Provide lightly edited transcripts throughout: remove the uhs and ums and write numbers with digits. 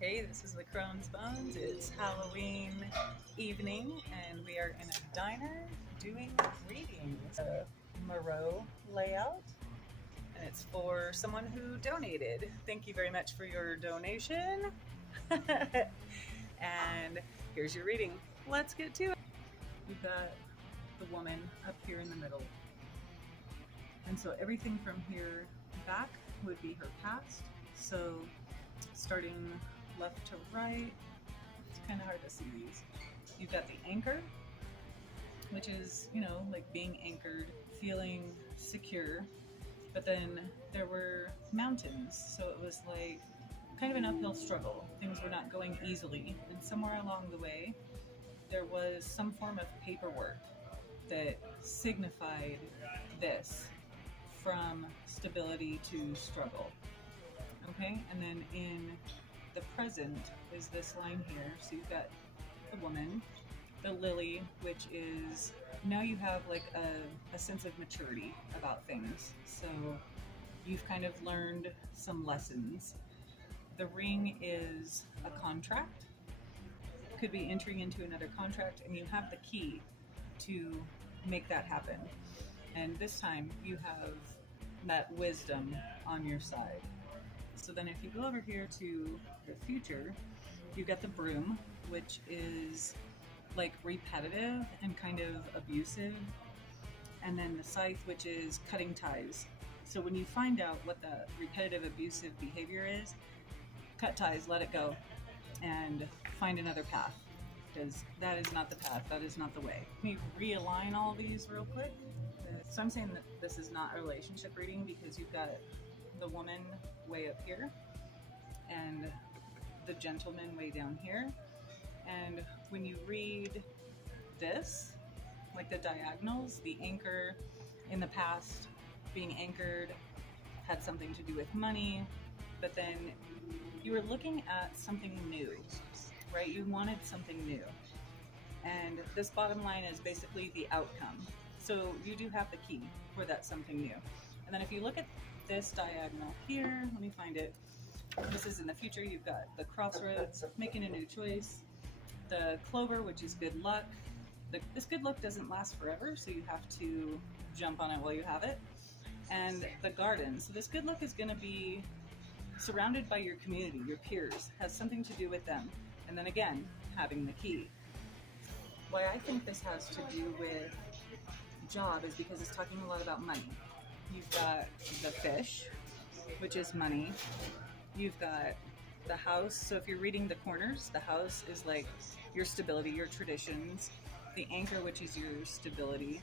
Hey, this is the Crone's Bones. It's Halloween evening, and we are in a diner doing readings. A Moreau layout, and it's for someone who donated. Thank you very much for your donation. And here's your reading. Let's get to it. You've got the woman up here in the middle. And so everything from here back would be her past. So starting left to right, it's kind of hard to see these. You've got the anchor, which is, like being anchored, feeling secure. But then there were mountains, so it was like kind of an uphill struggle. Things were not going easily. And somewhere along the way, there was some form of paperwork that signified this, from stability to struggle. Okay, and then in the present is this line here. So you've got the woman, the lily, which is now you have like a sense of maturity about things. So you've kind of learned some lessons. The ring is a contract, could be entering into another contract, and you have the key to make that happen. And this time you have that wisdom on your side. So then if you go over here to the future, you've got the broom, which is like repetitive and kind of abusive. And then the scythe, which is cutting ties. So when you find out what the repetitive abusive behavior is, cut ties, let it go, and find another path. Because that is not the path, that is not the way. Let me realign all these real quick. So I'm saying that this is not a relationship reading because you've got the woman way up here and the gentleman way down here. And when you read this, like the diagonals, the anchor in the past, being anchored had something to do with money, but then you were looking at something new, right? You wanted something new. And this bottom line is basically the outcome. So you do have the key for that something new. And then if you look at this diagonal here, let me find it. This is in the future. You've got the crossroads, making a new choice. The clover, which is good luck. This good luck doesn't last forever, so you have to jump on it while you have it. And the garden. So this good luck is going to be surrounded by your community, your peers, has something to do with them. And then again, having the key. Why I think this has to do with job is because it's talking a lot about money. You've got the fish, which is money. You've got the house. So if you're reading the corners, the house is like your stability, your traditions. The anchor, which is your stability.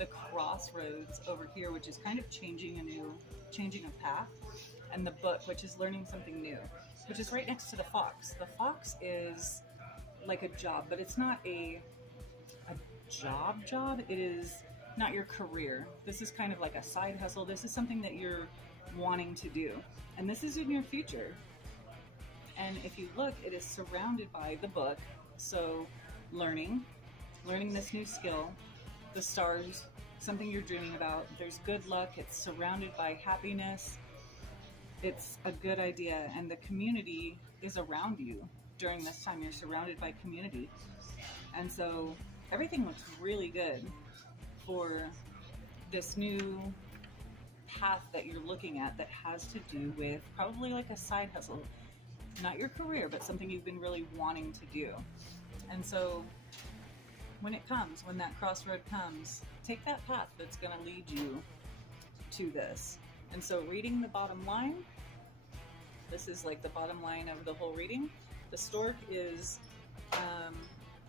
The crossroads over here, which is kind of changing a path. And the book, which is learning something new, which is right next to the fox. The fox is like a job, but it's not a job. It is not your career. This is kind of like a side hustle. This is something that you're wanting to do. And this is in your future. And if you look, it is surrounded by the book. So learning this new skill, the stars, something you're dreaming about. There's good luck. It's surrounded by happiness. It's a good idea. And the community is around you during this time. You're surrounded by community. And so everything looks really good for this new path that you're looking at that has to do with probably like a side hustle. Not your career, but something you've been really wanting to do. And so when that crossroad comes, take that path that's going to lead you to this. And so reading the bottom line, this is like the bottom line of the whole reading. The stork is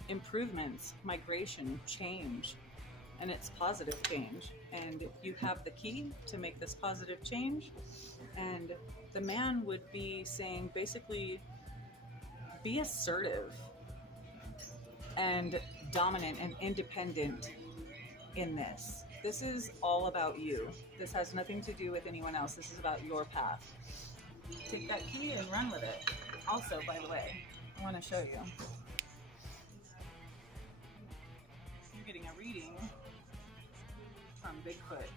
improvements, migration, change, and it's positive change. And you have the key to make this positive change. And the man would be saying basically, be assertive and dominant and independent in this. This is all about you. This has nothing to do with anyone else. This is about your path. Take that key and run with it. Also, by the way, I want to show you. You're getting a reading from Bigfoot.